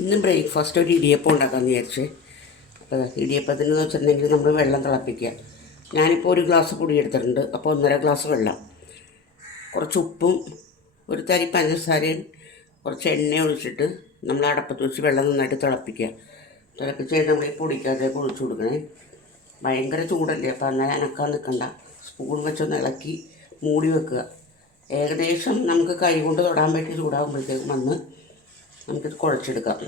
ഇന്ന് ബ്രേക്ക്ഫാസ്റ്റ് ഒരു ഇടിയപ്പം ഉണ്ടാക്കാമെന്ന് വിചാരിച്ചു. അപ്പോൾ ഇടിയപ്പത്തിന് എന്ന് വെച്ചിട്ടുണ്ടെങ്കിൽ നമ്മൾ വെള്ളം തിളപ്പിക്കുക. ഞാനിപ്പോൾ ഒരു ഗ്ലാസ് പൊടി എടുത്തിട്ടുണ്ട്. അപ്പോൾ ഒന്നര ഗ്ലാസ് വെള്ളം. കുറച്ച് ഉപ്പും ഒരു തരി പഞ്ചസാരയും കുറച്ച് എണ്ണ ഒഴിച്ചിട്ട് നമ്മൾ അടപ്പത്ത് വെച്ച് വെള്ളം നന്നായിട്ട് തിളപ്പിക്കുക. തിളപ്പിച്ച് നമ്മൾ പൊടിക്കാതെ ഒഴിച്ചു കൊടുക്കണേ. ഭയങ്കര ചൂടല്ലേ? അപ്പോൾ അങ്ങനെ അനക്കാൻ നിൽക്കണ്ട സ്പൂൺ വെച്ചൊന്ന് ഇളക്കി മൂടി വെക്കുക. ഏകദേശം നമുക്ക് കൈ കൊണ്ട് തൊടാൻ പറ്റി ചൂടാകുമ്പോഴത്തേക്കും വന്ന് നമുക്കിത് കുഴച്ചെടുക്കാം.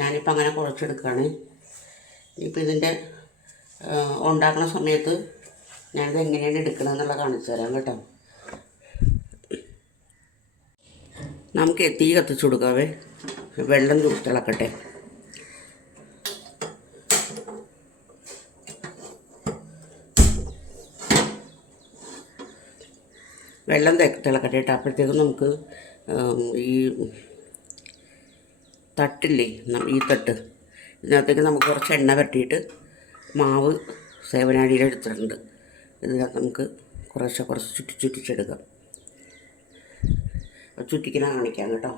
ഞാനിപ്പോൾ അങ്ങനെ കുഴച്ചെടുക്കുകയാണ്. ഇപ്പോൾ ഇതിന്റെ ഉണ്ടാക്കുന്ന സമയത്ത് ഞാനിത് എങ്ങനെയാണ് എടുക്കണമെന്നുള്ള കാണിച്ചു തരാം കേട്ടോ. നമുക്ക് തീ കത്തിച്ചു കൊടുക്കാവേ. വെള്ളം തിളക്കട്ടെ. വെള്ളം തിളക്കട്ടെ കേട്ടോ. അപ്പോഴത്തേക്കും നമുക്ക് ഈ തട്ടില്ലേ? ഈ തട്ട്. ഇതിനകത്തേക്ക് നമുക്ക് കുറച്ച് എണ്ണ പരട്ടിയിട്ട് മാവ് സേവനാടിയിൽ എടുത്തിട്ടുണ്ട് ഇതിനകത്ത് നമുക്ക് കുറച്ച് കുറച്ച് ചുറ്റി ചുറ്റിച്ചെടുക്കാം. ചുറ്റിക്കണ കാണിക്കാം കേട്ടോ.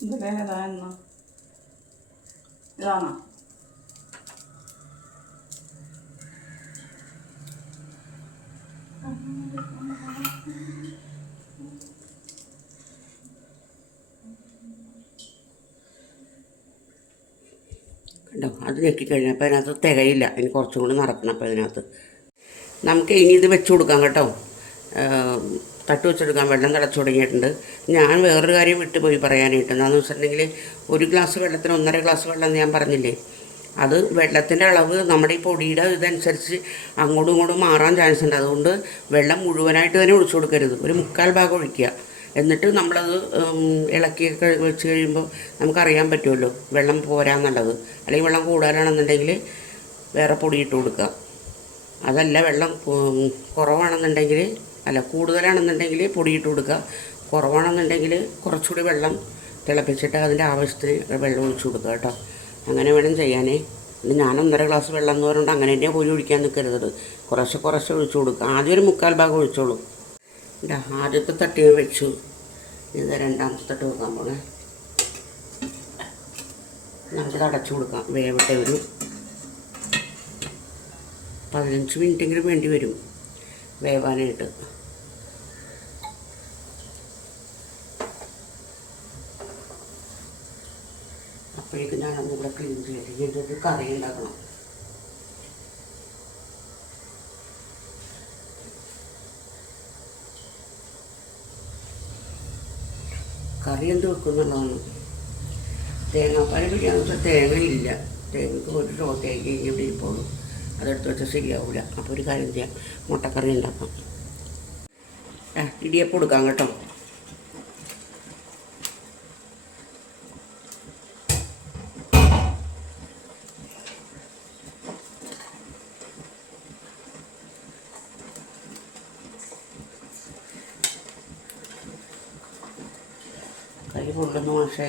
ഇതിലേതായിരുന്നു ഇതാണോ കണ്ടോ? അത് ഞെക്കിക്കഴിഞ്ഞപ്പോൾ അതിനകത്ത് തികയില്ല. ഇനി കുറച്ചും കൂടി നടക്കണം അപ്പോൾ അതിനകത്ത് നമുക്ക് ഇനി ഇത് വെച്ച് കൊടുക്കാം കേട്ടോ. തട്ട് വെച്ചെടുക്കാൻ വെള്ളം തിളച്ചു തുടങ്ങിയിട്ടുണ്ട്. ഞാൻ വേറൊരു കാര്യം വിട്ടുപോയി പറയാനായിട്ട്. എന്താണെന്ന് വെച്ചിട്ടുണ്ടെങ്കിൽ ഒരു ഗ്ലാസ് വെള്ളത്തിന് ഒന്നര ഗ്ലാസ് വെള്ളം ഞാൻ പറഞ്ഞില്ലേ? അത് വെള്ളത്തിന്റെ അളവ് നമ്മുടെ ഈ പൊടിയുടെ ഇതനുസരിച്ച് അങ്ങോട്ടും ഇങ്ങോട്ടും മാറാൻ ചാൻസ് ഉണ്ട്. അതുകൊണ്ട് വെള്ളം മുഴുവനായിട്ട് തന്നെ ഒഴിച്ചു കൊടുക്കരുത്. ഒരു മുക്കാൽ ഭാഗം ഒഴിക്കുക. എന്നിട്ട് നമ്മളത് ഇളക്കിയൊക്കെ വെച്ച് കഴിയുമ്പോൾ നമുക്കറിയാൻ പറ്റുമല്ലോ വെള്ളം പോരാന്നുള്ളത്. അല്ലെങ്കിൽ വെള്ളം കൂടുതലാണെന്നുണ്ടെങ്കിൽ വേറെ പൊടി ഇട്ട് കൊടുക്കുക. അതല്ല വെള്ളം കുറവാണെന്നുണ്ടെങ്കിൽ അല്ല കൂടുതലാണെന്നുണ്ടെങ്കിൽ പൊടിയിട്ട് കൊടുക്കുക. കുറവാണെന്നുണ്ടെങ്കിൽ കുറച്ചുകൂടി വെള്ളം തിളപ്പിച്ചിട്ട് അതിന്റെ ആവശ്യത്തിന് വെള്ളം ഒഴിച്ചു കൊടുക്കുക കേട്ടോ. അങ്ങനെ വേണം ചെയ്യാനേ. ഞാൻ ഒന്നര ഗ്ലാസ് വെള്ളം എന്ന് പറഞ്ഞുകൊണ്ട് അങ്ങനെ തന്നെ പൊരി ഒഴിക്കാൻ നിൽക്കരുത് കുറച്ച് കുറച്ച് ഒഴിച്ചു കൊടുക്കുക. ആദ്യം ഒരു മുക്കാൽ ഭാഗം ഒഴിച്ചോളൂ. ഇല്ല ആദ്യത്തെ തട്ടി വെച്ചു. ഇത് രണ്ടാമത്തെ തട്ട് വെക്കാൻ പോണേ. നമുക്കിത് അടച്ചു കൊടുക്കാം. വേവട്ടെ ഒരു പതിനഞ്ച് മിനിറ്റെങ്കിലും വേണ്ടി വരും വേവാനായിട്ട്. ക്ലീൻ ഇതിന്റെ കറി ഉണ്ടാക്കണം കറി എന്ത് വെക്കുന്നുള്ളതാണ് തേങ്ങാപ്പാൽ വെച്ചാൽ തേങ്ങ ഇല്ല തേങ്ങക്ക് ഒരു ഷോ തേങ്ങ ഇവിടെ ഇരിപ്പുള്ളൂ. അതെടുത്ത് വെച്ചാൽ ശരിയാവില്ല അപ്പോൾ ഒരു കാര്യം ചെയ്യാം. മുട്ടക്കറി ഉണ്ടാക്കാം. ഇടിയപ്പം കൊടുക്കാം കേട്ടോ. കൈ പൊള്ളുന്നു മാഷേ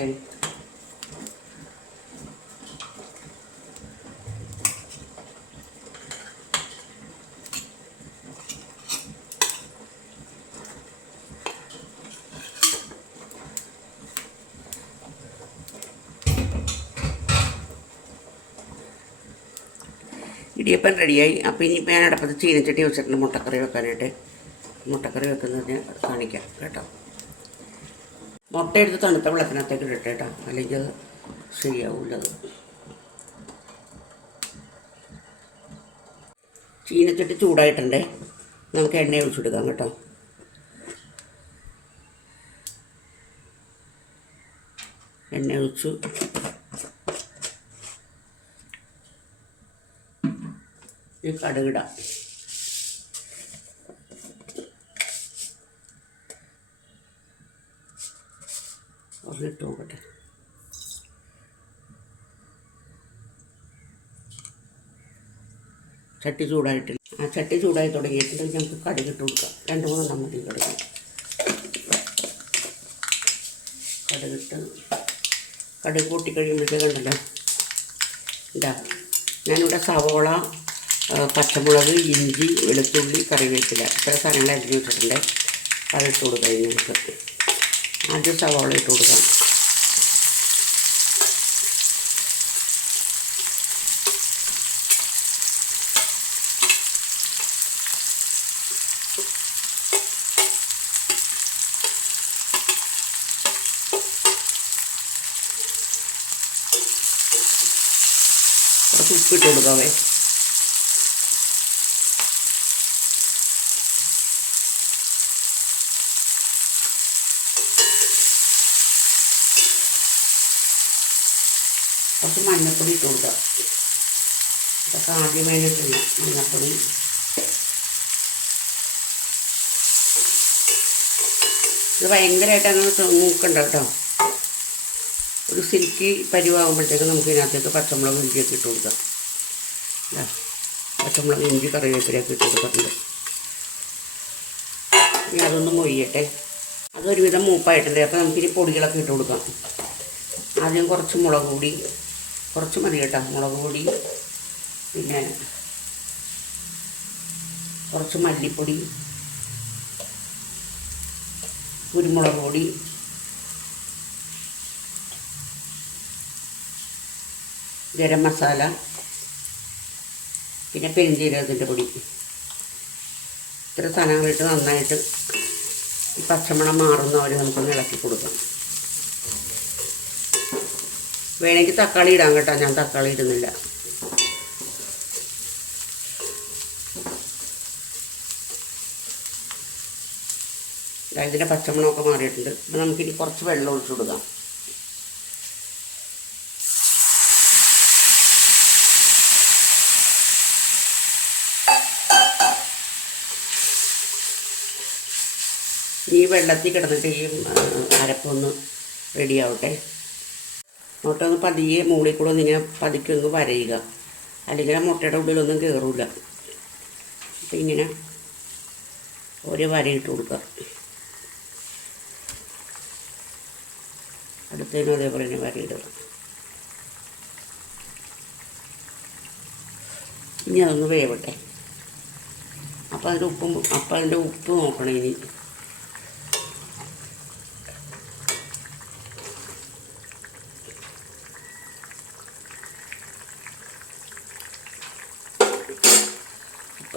ഇടിയപ്പം റെഡിയായി. അപ്പോൾ ഇനിയിപ്പോൾ ഞാൻ അടപ്പത്ത് ചീനച്ചട്ടി വെച്ചിട്ടുണ്ട്. മുട്ടക്കറി വെക്കാനായിട്ട്. മുട്ടക്കറി വെക്കുന്നത് ഞാൻ കാണിക്കാം. കേട്ടോ? മുട്ട എടുത്ത് തണുത്ത വെള്ളത്തിനകത്തേക്ക് ഇടട്ടെ കേട്ടോ അല്ലെങ്കിൽ അത് ശരിയാവില്ല അത് ചീനച്ചട്ടി ചൂടായിട്ടുണ്ടേ. നമുക്ക് എണ്ണ ഒഴിച്ചെടുക്കാം കേട്ടോ. എണ്ണ ഒഴിച്ചു. ഈ കടുകിടാം. ഇട്ട് നോക്കട്ടെ. ചട്ടി ചൂടായിട്ടില്ല ആ ചട്ടി ചൂടായി തുടങ്ങിയിട്ടുണ്ടെങ്കിൽ നമുക്ക് കടി ഇട്ട് കൊടുക്കാം. രണ്ട് മൂന്നെണ്ണം മതി കടുക്. കടുകിട്ട് കടുക് കൂട്ടി കഴിയുമ്പോഴത്തേക്ക് കണ്ടല്ലോ. ഇതാ ഞാനിവിടെ സവോള പച്ചമുളക് ഇഞ്ചി വെളുത്തുള്ളി കറിവേപ്പില ഇത്ര സാധനങ്ങൾ അരിഞ്ഞിട്ടിട്ടുണ്ട് വെച്ചിട്ടുണ്ട് അത് ഇട്ട് കൊടുക്കാം ഇനി ആദ്യം സവാള ഇട്ട് കൊടുക്കാം. കുറച്ച് ഉപ്പിട്ട് കൊടുക്കാവേ. കുറച്ച് മഞ്ഞപ്പൊടി ഇട്ട് കൊടുക്കാം ഇതൊക്കെ ആദ്യമായി ഇട്ടില്ല മഞ്ഞപ്പൊടി. ഇത് ഭയങ്കരമായിട്ട് അങ്ങനെ മൂക്കണ്ട കേട്ടോ. ഒരു സിൽക്കി പരിവാകുമ്പോഴത്തേക്ക് നമുക്ക് ഇതിനകത്തേക്ക് പച്ചമുളക് ഇഞ്ചിയൊക്കെ ഇട്ട് കൊടുക്കാം. പച്ചമുളക് ഇഞ്ചി കറിവേപ്പിലൊക്കെ ഇട്ട് കൊടുക്കാറുണ്ട് ഇനി അതൊന്ന് മൊയ്യട്ടെ. അതൊരുവിധം മൂപ്പായിട്ടുണ്ട്. അപ്പോൾ നമുക്കിനി പൊടികളൊക്കെ ഇട്ട് കൊടുക്കാം. ആദ്യം കുറച്ച് മുളക് പൊടി കുറച്ച് മതി കേട്ടോ മുളക് പൊടി പിന്നെ കുറച്ച് മല്ലിപ്പൊടി കുരുമുളക് പൊടി ഗരം മസാല പിന്നെ പെരിഞ്ജീരകത്തിന്റെ പൊടി. ഇത്ര സാധനങ്ങളിട്ട് നന്നായിട്ട് ഈ പച്ചമണം മാറുന്നവരെ നമുക്കൊന്ന് ഇളക്കി കൊടുക്കാം. വേണമെങ്കിൽ തക്കാളി ഇടാൻ കേട്ടോ. ഞാൻ തക്കാളി ഇടുന്നില്ല. ഇതിന്റെ പച്ചമണമൊക്കെ മാറിയിട്ടുണ്ട്. അപ്പോൾ നമുക്കിനി കുറച്ച് വെള്ളം ഒഴിച്ചു കൊടുക്കാം. ഈ വെള്ളത്തിൽ കിടന്നിട്ട് ഈ അരപ്പൊന്ന് റെഡിയാവട്ടെ മുട്ട പതിയെ മുകളിൽ കൂടെ ഒന്ന് ഇങ്ങനെ പതുക്കെ ഒന്ന് വരയുക. അല്ലെങ്കിൽ ആ മുട്ടയുടെ ഉള്ളിലൊന്നും കയറില്ല അപ്പം ഇങ്ങനെ ഒരു വരയിട്ട് കൊടുക്കുക. അടുത്തതിനും അതേപോലെ തന്നെ വരയിടുക ഇനി അതൊന്ന് വേവട്ടെ. അപ്പം അതിന്റെ ഉപ്പും അപ്പം അതിന്റെ ഉപ്പ് നോക്കണം ഇനി.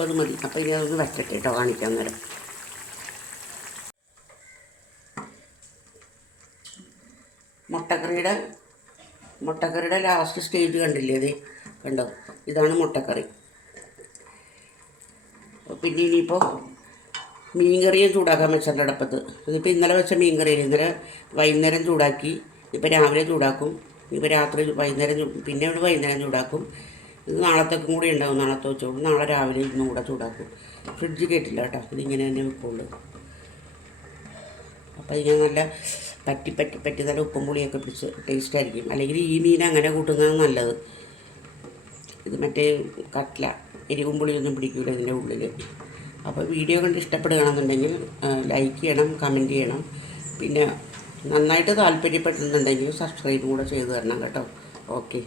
അപ്പം അത് മതി. അപ്പം ഇനി അതൊന്ന് വെച്ചിട്ട് കേട്ടോ കാണിക്കാൻ നേരം. മുട്ടക്കറിയുടെ മുട്ടക്കറിയുടെ ലാസ്റ്റ് സ്റ്റേജ് കണ്ടില്ലേ ഇത്? കണ്ടോ? ഇതാണ് മുട്ടക്കറി. അപ്പോൾ പിന്നെ ഇനിയിപ്പോൾ മീൻകറിയും ചൂടാക്കാൻ വെച്ചിട്ടുണ്ട് അടുപ്പത്ത്. ഇതിപ്പോൾ ഇന്നലെ വെച്ച മീൻകറി ഇന്നലെ വൈകുന്നേരം ചൂടാക്കി ഇപ്പോൾ രാവിലെ ചൂടാക്കും ഇപ്പോൾ രാത്രി വൈകുന്നേരം പിന്നെ ഇവിടെ വൈകുന്നേരം ചൂടാക്കും. ഇത് നാളത്തേക്കും കൂടി ഉണ്ടാവും. നാളത്തെ വെച്ചോളൂ നാളെ രാവിലെ ഇന്നും കൂടെ ചൂടാക്കും. ഫ്രിഡ്ജ് കേട്ടില്ല കേട്ടോ. ഇതിങ്ങനെ തന്നെ വെക്കുള്ളൂ. അപ്പോൾ ഇതിനെ നല്ല പറ്റി പറ്റി പറ്റി നല്ല ഉപ്പും പുളിയൊക്കെ പിടിച്ച് ടേസ്റ്റ് ആയിരിക്കും. അല്ലെങ്കിൽ ഈ മീൻ അങ്ങനെ കൂട്ടുന്നതാണ് നല്ലത്. ഇത് മറ്റേ കട്ട്ല എരിവും പുളിയൊന്നും പിടിക്കില്ല ഇതിന്റെ ഉള്ളിൽ അപ്പോൾ വീഡിയോ കണ്ട് ഇഷ്ടപ്പെടുകയാണെന്നുണ്ടെങ്കിൽ ലൈക്ക് ചെയ്യണം കമന്റ് ചെയ്യണം. പിന്നെ നന്നായിട്ട് താല്പര്യപ്പെട്ടിട്ടുണ്ടെങ്കിൽ സബ്സ്ക്രൈബ് കൂടെ ചെയ്ത് തരണം കേട്ടോ. ഓക്കെ